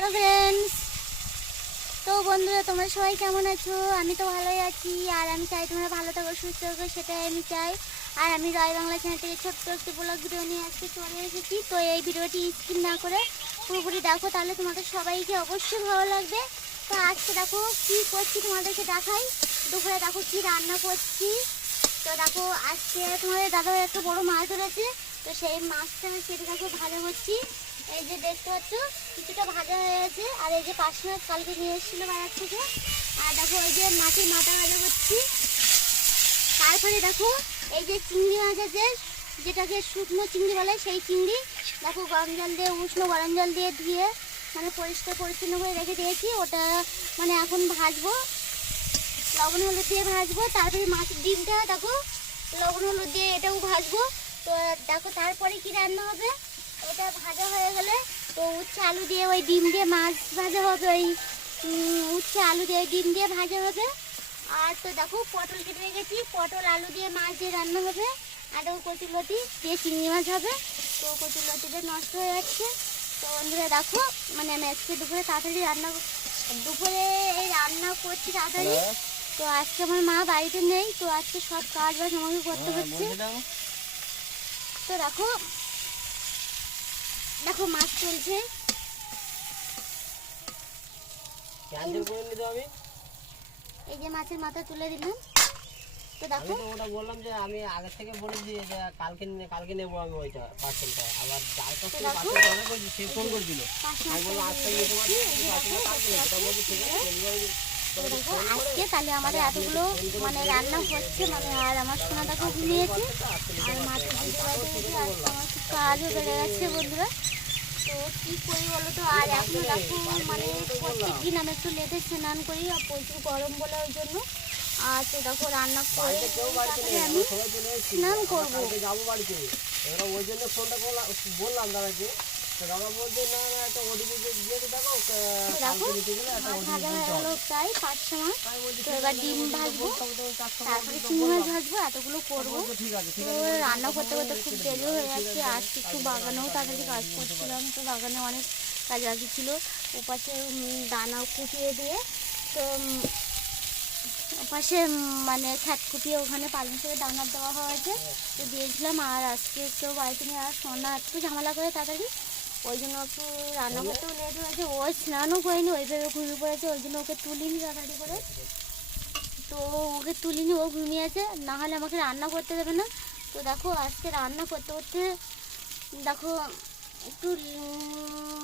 Hello friends তো বন্ধুরা, তোমরা সবাই কেমন আছো? আমি তো ভালোই আছি, আর আমি চাই তোমরা ভালো থাকো, সুস্থ থাকো, সেটাই আমি চাই। আর আমি রয় বাংলা চ্যানেল থেকে ছোট্ট একটি ব্লগ ভিডিও নিয়ে আজকে চলে এসেছি। তো এই ভিডিওটি স্কিপ না করে পুরোপুরি দেখো, তাহলে তোমাদের সবাইকে অবশ্যই ভালো লাগবে। তো আজকে দেখো কি করছি তোমাদেরকে দেখাই। দুপুরে দেখো কি রান্না করছি। তো দেখো আজকে তোমাদের দাদা একটা বড় মাছ ধরেছে, তো সেই মাছটা আমি কেটে দেখো ভাজা করছি। এই যে দেখতে পাচ্ছ, কিছুটা ভাজা হয়ে গেছে। আর এই যে মাছ কালকে নিয়ে এসেছিল বাজার থেকে। আর দেখো ওই যে মাছের মাথা ভাজা করছি। তারপরে দেখো, এই যে চিংড়ি মাছ আছে, যেটাকে শুকনো চিংড়ি বলে, সেই চিংড়ি দেখো গরম জল দিয়ে, উষ্ণ গরম জল দিয়ে ধুয়ে মানে পরিষ্কার পরিচ্ছন্ন করে রেখে দিয়েছি। ওটা মানে এখন ভাজবো। লবণ হলুদ দিয়ে ভাজবো। তারপরে মাছের ডিমটা দেখো, লবণ হলুদ দিয়ে এটাও ভাজবো। তো দেখো, তারপরে কি রান্না হবে? ওটা ভাজা হয়ে গেলে তো উচ্ছে আলু দিয়ে ওই ডিম দিয়ে মাছ ভাজা হবে ওই উচ্ছে আলু দিয়ে ডিম দিয়ে ভাজা হবে। আর তো দেখো পটল কেটে রেখেছি পটল আলু দিয়ে মাছ দিয়ে রান্না হবে আর দেখো কচুলতি দিয়ে চিংড়ি মাছ হবে। তো কচুলতিটা নষ্ট হয়ে যাচ্ছে। তো বন্ধুরা দেখো মানে আমি আজকে দুপুরে তাড়াতাড়ি রান্না দুপুরে এই রান্না করছি তাড়াতাড়ি। তো আজকে আমার মা বাড়িতে নেই তো আজকে সব কাজ বাজ আমাকে করতে হচ্ছে। তো দেখো দেখো মাছ চলছে। এই যে মাছের মাথা তুলে দিলাম। তো আমি তো ওটা বললাম যে আমি আগে থেকে যে কালকে কালকে নেব আমি ওইটা পার্সেলটা। আবার যার কাছ থেকে দেখো। পার্সেল অর্ডার সে ফোন করেছিল। পাঁচ আমি বললাম আজ নিতে পারছি পার্সেলটা কালকে নেব। তা বলছি ঠিক আছে ডেলিভারি আজকে তাহলে আমাদের এতগুলো মানে রান্না হচ্ছে মানে আর আমার সোনাটা দেখো ঘুমিয়েছে। আর মাছের আজকে আমার খুব কাজও বেড়ে গেছে বন্ধুরা। তো কি করি বলো তো আর এখন দেখো মানে আমি একটু লেটে স্নান করি আর প্রচুর গরম বলে ওই জন্য। আর তো দেখো রান্না করে আমি স্নান করব। যাব বাড়িতে। এবার ওই জন্য ফোনটা বললাম দাদাকে হয়ে রান্না করতে করতে খুব হয়ে যাচ্ছে আজ একটু বাগানেও তাড়াতাড়ি কাজ করছিলাম তো বাগানে অনেক কাজ বাকি ছিল ওপাশে দানা কুপিয়ে দিয়ে তো ওপাশে মানে খ্যাত কুপিয়ে ওখানে পালং শাকে দানা দেওয়া হয়েছে তো দিয়েছিলাম আর আজকে কেউ বাড়িতে নিয়ে আর সোনা একটু ঝামেলা করে তাড়াতাড়ি ওই জন্য একটু রান্না করতেও লেট হয়েছে। ও স্নানও করেনি ওইভাবে ঘুমিয়ে পড়েছে ওই জন্য ওকে তুলিনি তাড়াতাড়ি করে। তো ওকে তুলিনি ও ঘুমিয়ে আছে না হলে আমাকে রান্না করতে দেবে না। তো দেখো আজকে রান্না করতে করতে দেখো একটু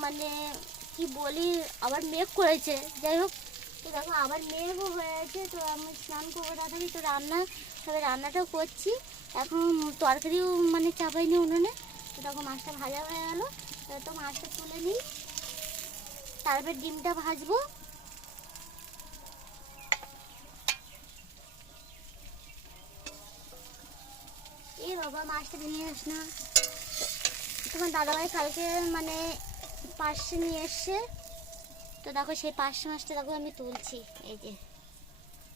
মানে কি বলি আবার মেঘ করেছে। যাই হোক তো দেখো আবার মেঘও হয়ে আছে তো আমি স্নান করব তাড়াতাড়ি। তো রান্না তবে রান্নাটাও করছি। এখন তরকারিও মানে চাপাইনি উনুনে। তো দেখো মাছটা ভাজা হয়ে গেল। তো মাছটা তুলে নিই। তারপর ডিমটা ভাজবো। এ বাবা, মাছটা নিয়ে আস না। তোমার দাদাভাই কালকে মানে পার্সে নিয়ে এসছে। তো দেখো সেই পার্সে মাছটা দেখো আমি তুলছি। এই যে,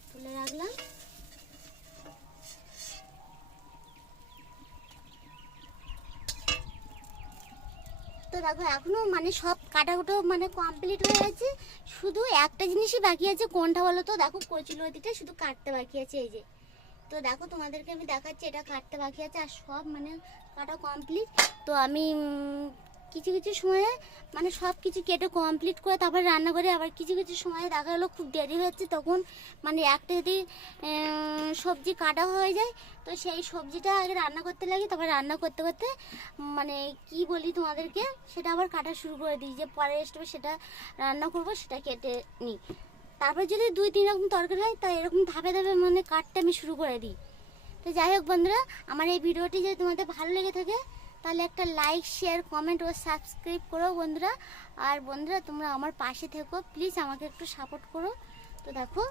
তুলে রাখলাম। দেখো এখনও মানে সব কাটাকুটো মানে কমপ্লিট হয়ে গেছে। শুধু একটা জিনিসই বাকি আছে, কোনটা বলো তো? দেখো কচুলতিটা শুধু কাটতে বাকি আছে, এই যে। তো দেখো, তোমাদেরকে আমি দেখাচ্ছি, এটা কাটতে বাকি আছে আর সব মানে কাটা কমপ্লিট তো আমি কিছু কিছু সময়ে মানে সব কিছু কেটে কমপ্লিট করে তারপর রান্না করে আবার কিছু কিছু সময়ে দেখা গেলো খুব দেরি হচ্ছে তখন মানে একটা যদি সবজি কাটা হয়ে যায়, তো সেই সবজিটা আগে রান্না করতে লাগে, তারপর রান্না করতে করতে মানে কি বলি তোমাদেরকে, সেটা আবার কাটা শুরু করে দিই, যে পরে স্টোভে সেটা রান্না করব, সেটা কেটে নিই। তারপর যদি দুই, তিন রকম তরকারি হয়, তা এরকম ধাপে ধাপে মানে কাটতে আমি শুরু করে দিই। তো যাই হোক বন্ধুরা, আমার এই ভিডিওটি যদি তোমাদের ভালো লেগে থাকে তাহলে একটা লাইক শেয়ার কমেন্ট ও সাবস্ক্রাইব করো বন্ধুরা। আর বন্ধুরা, তোমরা আমার পাশে থেকো। প্লিজ আমাকে একটু সাপোর্ট করো। তো দেখো